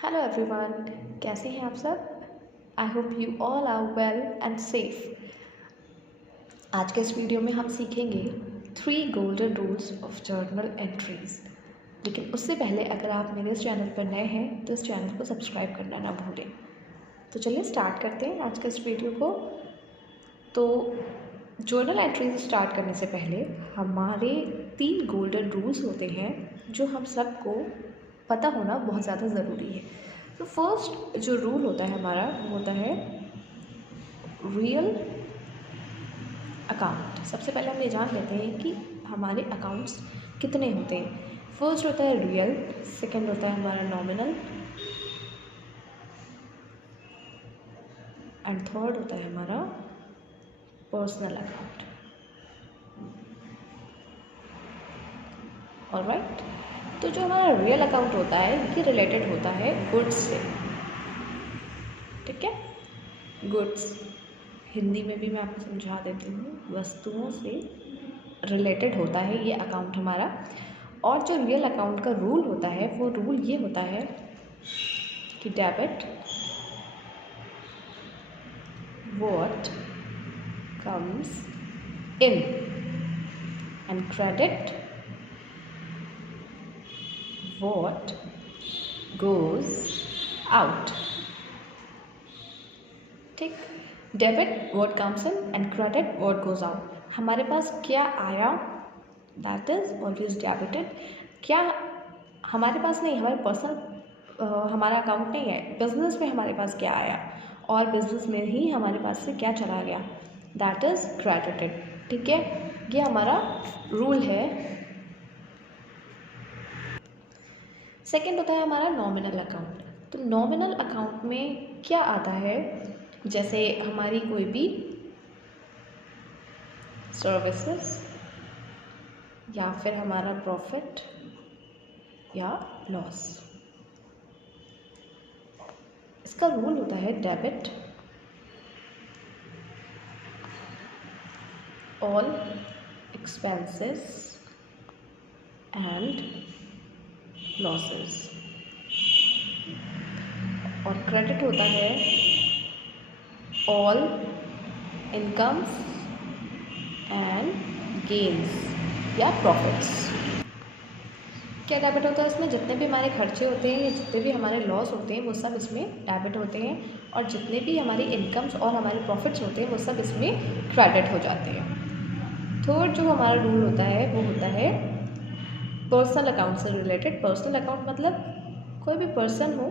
Hello everyone, कैसे हैं आप सब। I hope you all are well and safe. आज के इस वीडियो में हम सीखेंगे 3 golden rules of journal entries. लेकिन उससे पहले अगर आप मेरे इस चैनल पर नए हैं तो इस चैनल को सब्सक्राइब करना ना भूलें। तो चलिए स्टार्ट करते हैं आज के इस वीडियो को। तो जर्नल एंट्रीज स्टार्ट करने से पहले हमारे 3 गोल्डन रूल्स होते हैं जो हम सबको पता होना बहुत ज़्यादा ज़रूरी है। तो फर्स्ट जो रूल होता है हमारा वो होता है रियल अकाउंट। सबसे पहले हम ये जान लेते हैं कि हमारे अकाउंट्स कितने होते हैं। फर्स्ट होता है रियल, सेकंड होता है हमारा नॉमिनल एंड थर्ड होता है हमारा पर्सनल अकाउंट। ऑलराइट, तो जो हमारा रियल अकाउंट होता है ये रिलेटेड होता है गुड्स से। ठीक है, गुड्स हिंदी में भी मैं आपको समझा देती हूँ, वस्तुओं से रिलेटेड होता है ये अकाउंट हमारा। और जो रियल अकाउंट का रूल होता है वो रूल ये होता है कि debit what comes in and credit what goes out। ठीक, debit what comes in and credit what goes out। हमारे पास क्या आया that is always debited। क्या हमारे पास नहीं, हमारे पर्सनल हमारा अकाउंट नहीं है, बिजनेस में हमारे पास क्या आया और बिजनेस में ही हमारे पास से क्या चला गया that is credited। ठीक है, ये हमारा रूल है। सेकेंड होता है हमारा नॉमिनल अकाउंट। तो नॉमिनल अकाउंट में क्या आता है, जैसे हमारी कोई भी सर्विसेज या फिर हमारा प्रॉफिट या लॉस। इसका रूल होता है debit all expenses and losses, और क्रेडिट होता है ऑल इनकम्स एंड गेन्स या प्रॉफिट्स। क्या डेबिट होता है इसमें, जितने भी हमारे खर्चे होते हैं या जितने भी हमारे लॉस होते हैं वो सब इसमें डेबिट होते हैं, और जितने भी हमारी इनकम्स और हमारे प्रॉफिट्स होते हैं वो सब इसमें क्रेडिट हो जाते हैं। थर्ड जो हमारा रूल होता है वो होता है पर्सनल अकाउंट से रिलेटेड। पर्सनल अकाउंट मतलब कोई भी पर्सन हो,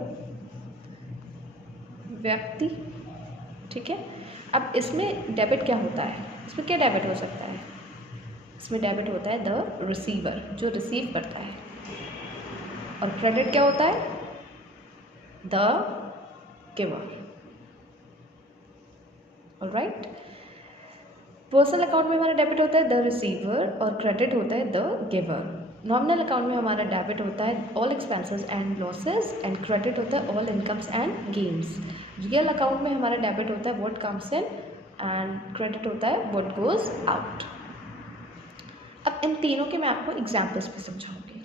व्यक्ति। ठीक है, अब इसमें डेबिट क्या होता है, इसमें क्या डेबिट हो सकता है, इसमें डेबिट होता है द रिसीवर, जो रिसीव करता है। और क्रेडिट क्या होता है, the giver. Alright, personal account में हमारा डेबिट होता है द रिसीवर और क्रेडिट होता है द गिवर। नॉमिनल अकाउंट में हमारा डेबिट होता है all expenses and losses and credit होता है all incomes and gains. Real account में हमारा डेबिट होता है what comes in and credit होता है व्हाट गोज आउट। अब इन तीनों के मैं आपको एग्जाम्पल्स भी समझाऊंगी।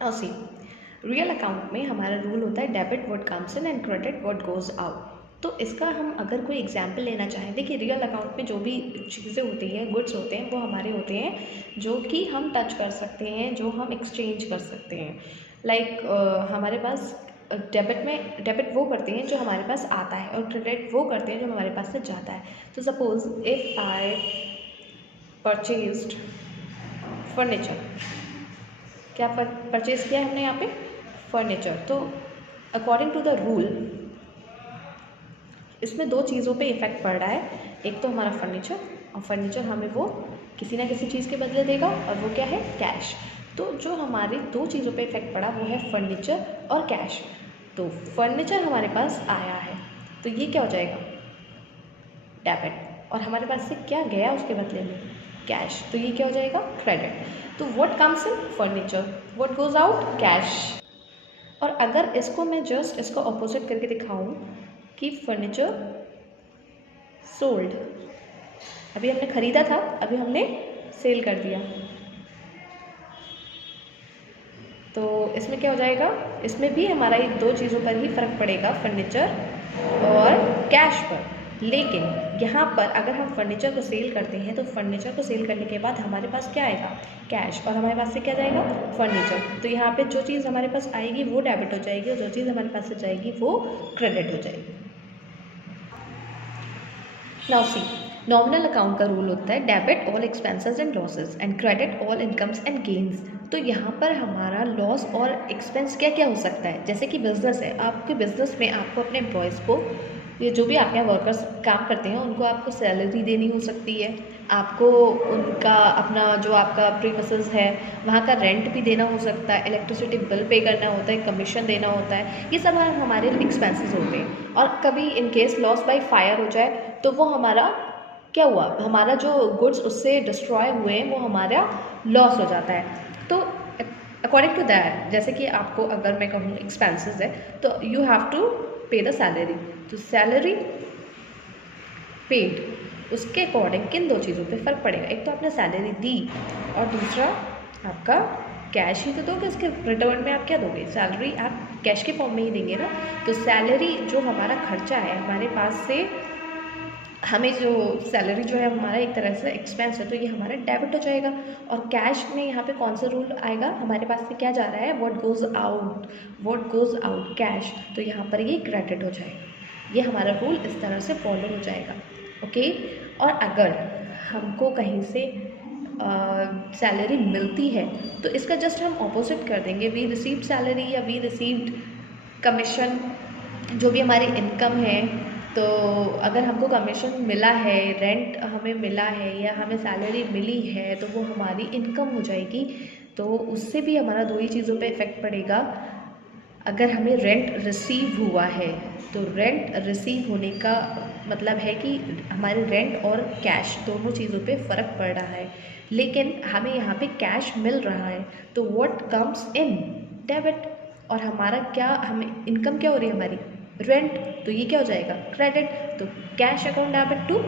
नाउ सी, रियल अकाउंट में हमारा रूल होता है debit what comes in and credit what goes out. तो इसका हम अगर कोई एग्जाम्पल लेना चाहें, देखिए रियल अकाउंट में जो भी चीज़ें होती हैं, गुड्स होते हैं, वो हमारे होते हैं जो कि हम टच कर सकते हैं, जो हम एक्सचेंज कर सकते हैं। लाइक हमारे पास डेबिट में डेबिट वो करते हैं जो हमारे पास आता है और क्रेडिट वो करते हैं जो हमारे पास से जाता है। तो suppose if I purchased furniture, क्या परचेज किया है हमने यहाँ पे फर्नीचर, तो अकॉर्डिंग टू द रूल इसमें 2 चीज़ों पे इफ़ेक्ट पड़ रहा है। एक तो हमारा फर्नीचर, और फर्नीचर हमें वो किसी ना किसी चीज़ के बदले देगा, और वो क्या है, कैश। तो जो हमारी 2 चीज़ों पे इफ़ेक्ट पड़ा वो है फर्नीचर और कैश। तो फर्नीचर हमारे पास आया है तो ये क्या हो जाएगा, डेबिट, और हमारे पास से क्या गया उसके बदले में, कैश, तो ये क्या हो जाएगा, क्रेडिट। तो what comes in furniture, what goes out, cash. और अगर इसको मैं जस्ट इसको ऑपोजिट करके दिखाऊं कि फर्नीचर सोल्ड, अभी हमने ख़रीदा था, अभी हमने सेल कर दिया, तो इसमें क्या हो जाएगा, इसमें भी हमारा ये दो चीज़ों पर ही फ़र्क पड़ेगा, फर्नीचर और कैश पर। लेकिन यहाँ पर अगर हम फर्नीचर को सेल करते हैं तो फर्नीचर को सेल करने के बाद हमारे पास क्या आएगा, कैश, और हमारे पास से क्या जाएगा, फर्नीचर। तो यहाँ पे जो चीज़ हमारे पास आएगी वो डेबिट हो जाएगी और जो चीज़ हमारे पास से जाएगी वो क्रेडिट हो जाएगी। नाउ सी, नॉमिनल अकाउंट का रूल होता है debit all expenses and losses and credit all incomes and gains. तो यहाँ पर हमारा लॉस और एक्सपेंस क्या क्या हो सकता है, जैसे कि बिजनेस है, आपके बिजनेस में आपको अपने एम्प्लॉयज़ को, ये जो भी आपके यहाँ वर्कर्स काम करते हैं उनको आपको सैलरी देनी हो सकती है, आपको उनका अपना जो आपका प्रीमिसेस है वहाँ का रेंट भी देना हो सकता है, इलेक्ट्रिसिटी बिल पे करना होता है, कमीशन देना होता है, ये सब हमारे एक्सपेंसेस होते हैं। और कभी in case loss by fire हो जाए तो वो हमारा क्या हुआ, हमारा जो गुड्स उससे डिस्ट्रॉय हुए हैं वो हमारा लॉस हो जाता है। तो अकॉर्डिंग टू दैट, जैसे कि आपको अगर मैं कहूँ एक्सपेंसेस है तो यू हैव टू पे द सैलरी, तो सैलरी पेड, उसके अकॉर्डिंग किन दो चीज़ों पे फ़र्क पड़ेगा, एक तो आपने सैलरी दी और दूसरा आपका कैश ही तो दोगे, इसके रिटर्न में आप क्या दोगे, सैलरी आप कैश के फॉर्म में ही देंगे ना। तो सैलरी जो हमारा खर्चा है हमारे पास से, हमें जो सैलरी जो है हमारा एक तरह से एक्सपेंस है तो ये हमारा डेबिट हो जाएगा। और कैश में यहाँ पे कौन सा रूल आएगा, हमारे पास से क्या जा रहा है, व्हाट गोज़ आउट कैश, तो यहाँ पर ये क्रेडिट हो जाएगा। ये हमारा रूल इस तरह से फॉलो हो जाएगा, ओके। और अगर हमको कहीं से सैलरी मिलती है तो इसका जस्ट हम ऑपोजिट कर देंगे, वी रिसीव्ड सैलरी या वी रिसीव्ड कमीशन, जो भी हमारी इनकम है। तो अगर हमको कमीशन मिला है, रेंट हमें मिला है या हमें सैलरी मिली है तो वो हमारी इनकम हो जाएगी। तो उससे भी हमारा दो ही चीज़ों पे इफ़ेक्ट पड़ेगा। अगर हमें रेंट रिसीव हुआ है तो रेंट रिसीव होने का मतलब है कि हमारे रेंट और कैश दोनों चीज़ों पे फ़र्क पड़ रहा है, लेकिन हमें यहाँ पे कैश मिल रहा है तो व्हाट कम्स इन, डेबिट। और हमारा क्या, हमें इनकम क्या हो रही है हमारी, रेंट, तो ये क्या हो जाएगा, क्रेडिट। तो cash account debit to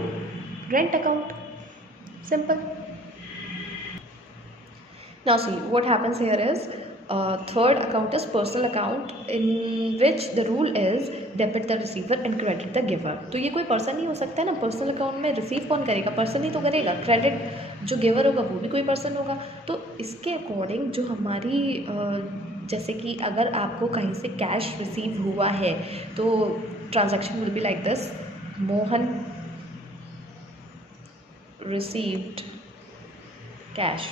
rent account, simple. Now see what happens here is, third account is personal account in which the rule is debit the receiver and credit the giver. तो ये कोई person ही हो सकता है ना, personal account में receive कौन करेगा, पर्सन ही तो करेगा, क्रेडिट जो गिवर होगा वो भी कोई पर्सन होगा। तो इसके अकॉर्डिंग जो हमारी जैसे कि अगर आपको कहीं से कैश रिसीव हुआ है तो transaction will be like this, Mohan received cash,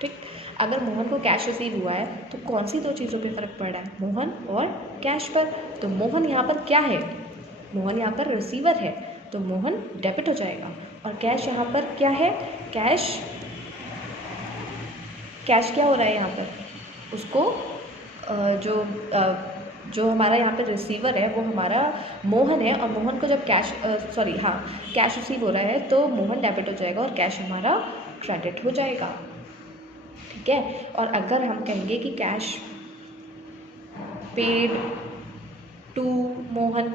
ठीक। अगर मोहन को कैश रिसीव हुआ है तो कौन सी दो चीज़ों पे फ़र्क पड़ रहा है, मोहन और कैश पर। तो मोहन यहाँ पर क्या है, मोहन यहाँ पर रिसीवर है तो मोहन डेबिट हो जाएगा। और कैश यहाँ पर क्या है, कैश क्या हो रहा है यहाँ पर, उसको जो हमारा यहाँ पर रिसीवर है वो हमारा मोहन है, और मोहन को जब कैश कैश रिसीव हो रहा है तो मोहन डेबिट हो जाएगा और कैश हमारा क्रेडिट हो जाएगा, ठीक है। और अगर हम कहेंगे कि कैश पेड टू मोहन,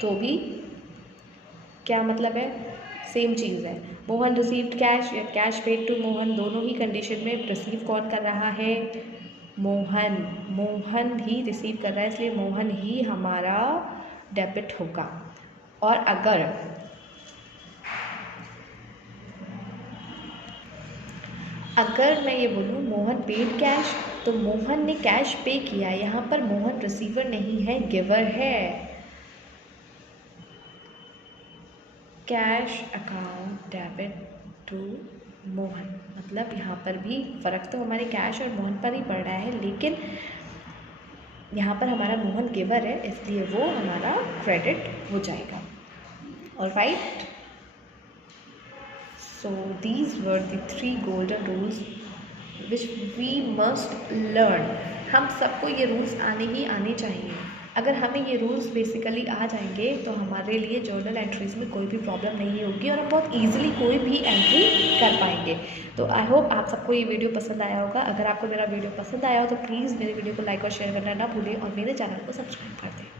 तो भी क्या मतलब है, सेम चीज़ है, मोहन रिसीव्ड कैश या कैश पेड टू मोहन, दोनों ही कंडीशन में रिसीव कौन कर रहा है, मोहन ही रिसीव कर रहा है, इसलिए मोहन ही हमारा डेबिट होगा। और अगर मैं ये बोलूँ मोहन पेड कैश, तो मोहन ने कैश पे किया, यहाँ पर मोहन रिसीवर नहीं है, गिवर है। Cash account debit to Mohan, मतलब यहाँ पर भी फ़र्क तो हमारे कैश और मोहन पर ही पड़ रहा है, लेकिन यहाँ पर हमारा मोहन गिवर है इसलिए वो हमारा क्रेडिट हो जाएगा। Alright, so these were the 3 golden rules which we must learn. हम सबको ये रूल्स आने चाहिए। अगर हमें ये रूल्स बेसिकली आ जाएंगे तो हमारे लिए जर्नल एंट्रीज़ में कोई भी प्रॉब्लम नहीं होगी और हम बहुत ईजिली कोई भी एंट्री कर पाएंगे। तो आई होप आप सबको ये वीडियो पसंद आया होगा। अगर आपको मेरा वीडियो पसंद आया हो तो प्लीज़ मेरे वीडियो को लाइक और शेयर करना ना भूलें और मेरे चैनल को सब्सक्राइब कर दें।